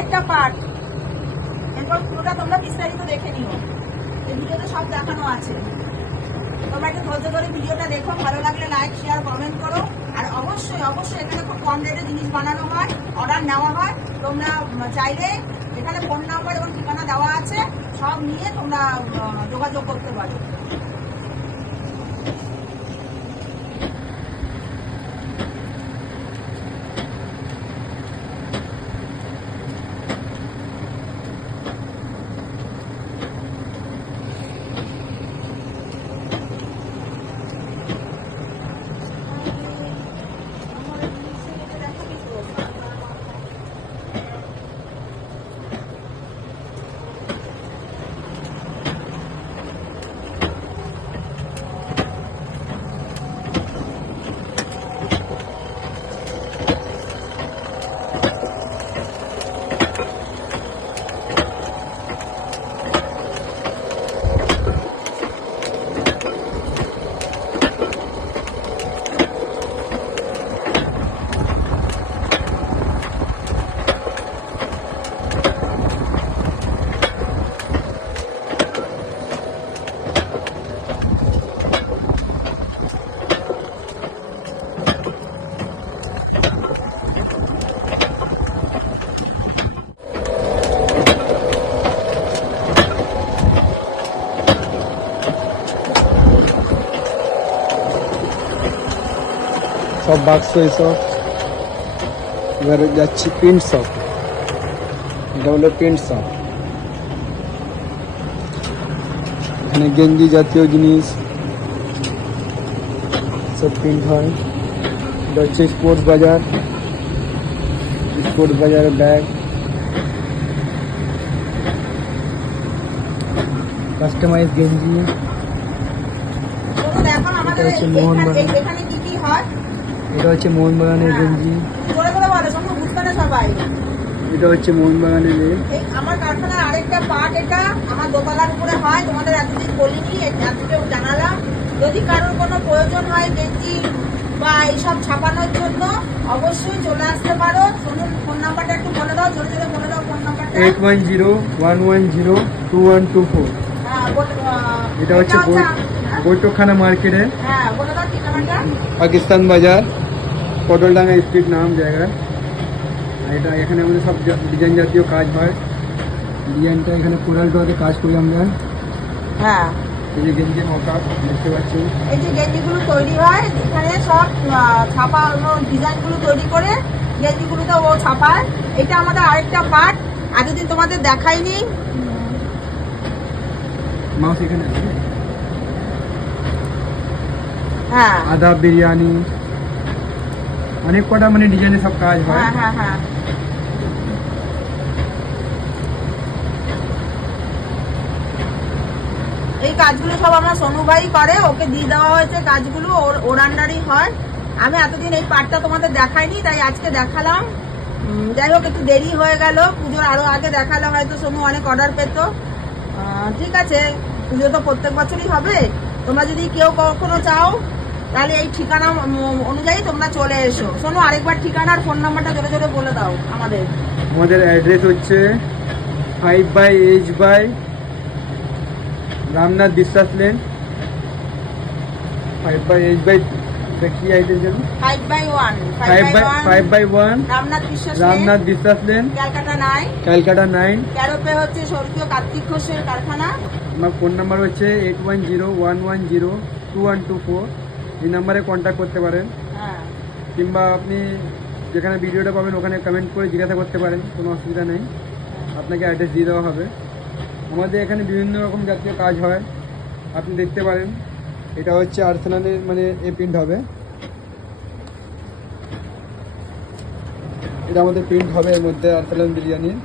আরেকটা পার্ট, এরপর পুরোটা তোমরা বিস্তারিত দেখে নিও। এই ভিডিওতে সব দেখানো আছে। তোমরা একটু ধৈর্য ধরে ভিডিওটা দেখো, ভালো লাগলে লাইক শেয়ার কমেন্ট করো। আর অবশ্যই অবশ্যই এখানে খুব কম রেটে জিনিস বানানো হয়, অর্ডার নেওয়া হয়। তোমরা চাইলে এখানে ফোন নাম্বার এবং ঠিকানা দেওয়া আছে, সব নিয়ে তোমরা যোগাযোগ করতে পারো। সব বাক্স এসব। এবার যাচ্ছি প্রিন্ট শপ। এটা হলো প্রিন্ট শপ। এখানে গেঞ্জি জাতীয় জিনিস সব প্রিন্ট হয়। এটা হচ্ছে স্পোর্টস বাজার। স্পোর্টস বাজারের ব্যাগ, কাস্টমাইজ গেঞ্জি। দেখো আমাদের এখানে কি কি হয়। এটা হচ্ছে মোহনবাগানের গেঞ্জি। জোরে করে বলো, সব বুঝতে না সবাই। এটা হচ্ছে মোহনবাগানের আমার কারখানার আরেকটা পার্ট, এটা আমার দোতলার উপরে হয়। তোমাদের এতদিন বলিনি, আজকেও জানালাম। যদি কারোর কোনো প্রয়োজন হয় গেঞ্জি বা এইসব ছাপানোর জন্য, অবশ্যই চলে আসতে পারো। শুনুন, ফোন নাম্বারটা একটু বলে দাও, জোরে জোরে বলে দাও ফোন নাম্বারটা। 8101102124। এটা হচ্ছে বৈঠকখানা মার্কেটে। হ্যাঁ, বলে দাও ঠিকানাটা। পাকিস্তান বাজার, পটলডাঙ্গা স্ট্রিট নাম জায়গা। আর এটা এখানে আমাদের সব ডিজাইন জাতীয় কাজ হয়। ডিজাইনটা এখানে কোরাল ডোয়াতে কাজ করি আমরা। হ্যাঁ, এই যে গেঞ্জি মকা দেখতে পাচ্ছি। এই যে গেঞ্জিগুলো তৈরি হয়, এখানে সব ছাপানো ডিজাইনগুলো তৈরি করে গেঞ্জিগুলোতে ও ছাপায়। এটা আমাদের আরেকটা পার্ট, এতদিন তোমাদের দেখাইনি। মাউস এখানে আছে। হ্যাঁ, আদা বিরিয়ানি, অনেক কটা মানে ডিজাইনের সব কাজ হয়। হ্যাঁ হ্যাঁ হ্যাঁ। এই কাজগুলো সব আমরা সোনু ভাই করে, ওকে দিয়ে দেওয়া হয়েছে কাজগুলো, ওর আন্ডারই হয়। আমি এতদিন এই পার্টটা তোমাদের দেখাইনি, তাই আজকে দেখালাম। যাই হোক, একটু দেরি হয়ে গেল। পুজোর আরো আগে দেখালে হয়তো সোনু অনেক অর্ডার পেত। ঠিক আছে, পুজো তো প্রত্যেক বছরই হবে। তোমরা যদি কেউ কখনো চাও, তাহলে এই ঠিকানা অনুযায়ী তোমরা চলে এসো। শোনো, আরেকবার ঠিকানা আর ফোন নাম্বারটা জোরে জোরে বলে দাও। আমাদের অ্যাড্রেস হচ্ছে 5/H রামনাথ বিশ্বাস লেন। 5/H কি আইটেম যেন 5/1 রামনাথ বিশ্বাস লেন, ক্যালকাটা 9। তেরোপে হচ্ছে স্বর্গীয় কার্তিক ঘোষের কারখানা। আমার ফোন নাম্বার হচ্ছে 8101102124। এই নাম্বারে কন্ট্যাক্ট করতে পারেন। হ্যাঁ, কিংবা আপনি যেখানে ভিডিওটা পাবেন ওখানে কমেন্ট করে জিজ্ঞাসা করতে পারেন, কোনো অসুবিধা নেই। আপনাকে অ্যাড্রেস দিয়ে দেওয়া হবে। আমাদের এখানে বিভিন্ন রকম জাতীয় কাজ হয়, আপনি দেখতে পারেন। এটা হচ্ছে আর্সেনালের মানে প্রিন্ট হবে। এটা আমাদের প্রিন্ট হবে এর মধ্যে আর্সেনাল বিরিয়ানির।